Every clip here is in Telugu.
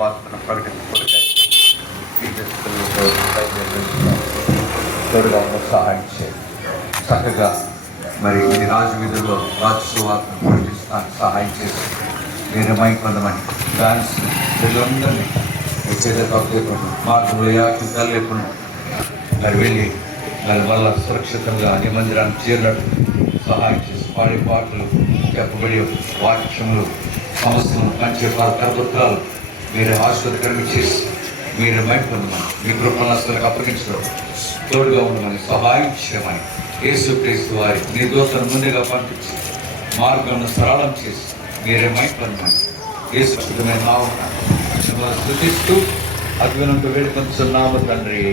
సువార్తను ప్రకటించబడతాయి. తోడుగా ఉన్న సహాయం చేయండి. చక్కగా మరి ఈ రాజు వీధుల్లో రాజు సువార్తను ప్రకటిస్తానికి సహాయం చేసి మీరు మైకొందమని డాన్స్ వీళ్ళందరినీ వచ్చేదే తప్పకుండా మార్గంలో యాత్రికాలు లేకుండా మరి వెళ్ళి మరి వల్ల సురక్షితంగా అన్ని మందిరాన్ని చేరినట్టు సహాయం చేసి పాడే పాటలు చెప్పబడి వాక్యములు సమస్యలను పంచే కరపత్రాలు మీరు ఆశీర్వదకరంగా చేసి మీరు మైకొందమని మీ కృపణస్తులకు అప్పగించడం తోడుగా ఉండమని సహాయం చేయమని యేసుక్రీస్తు వారి నిర్దోషను ముందుగా పంపించి మార్గంను సరళం చేసి మీరే మైకొందమని యేసుమైన నామమున స్తుతిస్తూ అద్భుతంతో వేడుకొంచున్నాము తండ్రి.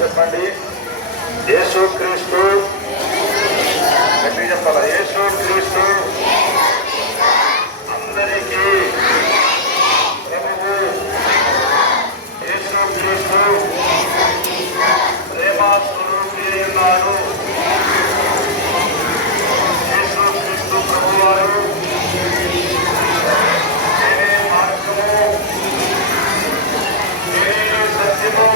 చెప్పండి. యేసుక్రీస్తు చెప్పాల యేసుక్రీస్తు అందరికీ ప్రభువు. యేసుక్రీస్తు ప్రేమ స్వరూపి ఉన్నాడు. యేసుక్రీస్తు ప్రభువారు నేనే మార్గము, నేనే సత్యము,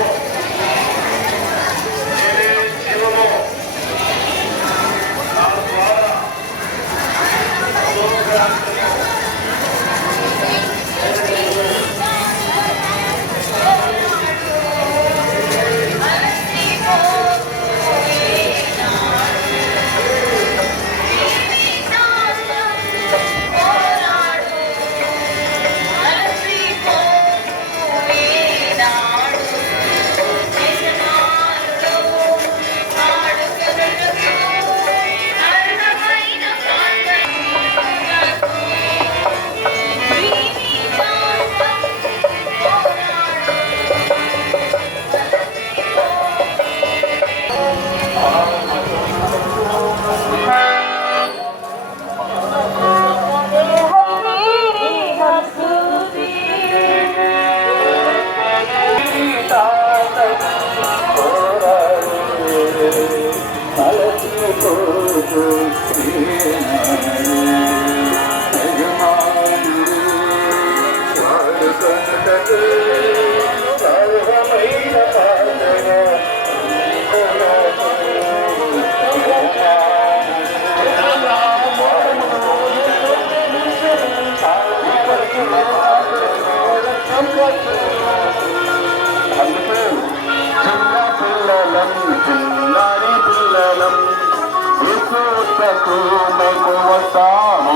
యేసుకు మేము వస్తాము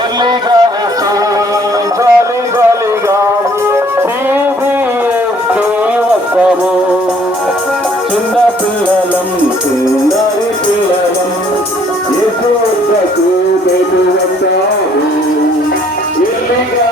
ఎల్లిగా జాలి జాలిగా CBSకి వస్తాము చిన్న పిల్లలం చిన్నారి పిల్లలం యేసుకు మేము వస్తాము ఎల్లిగా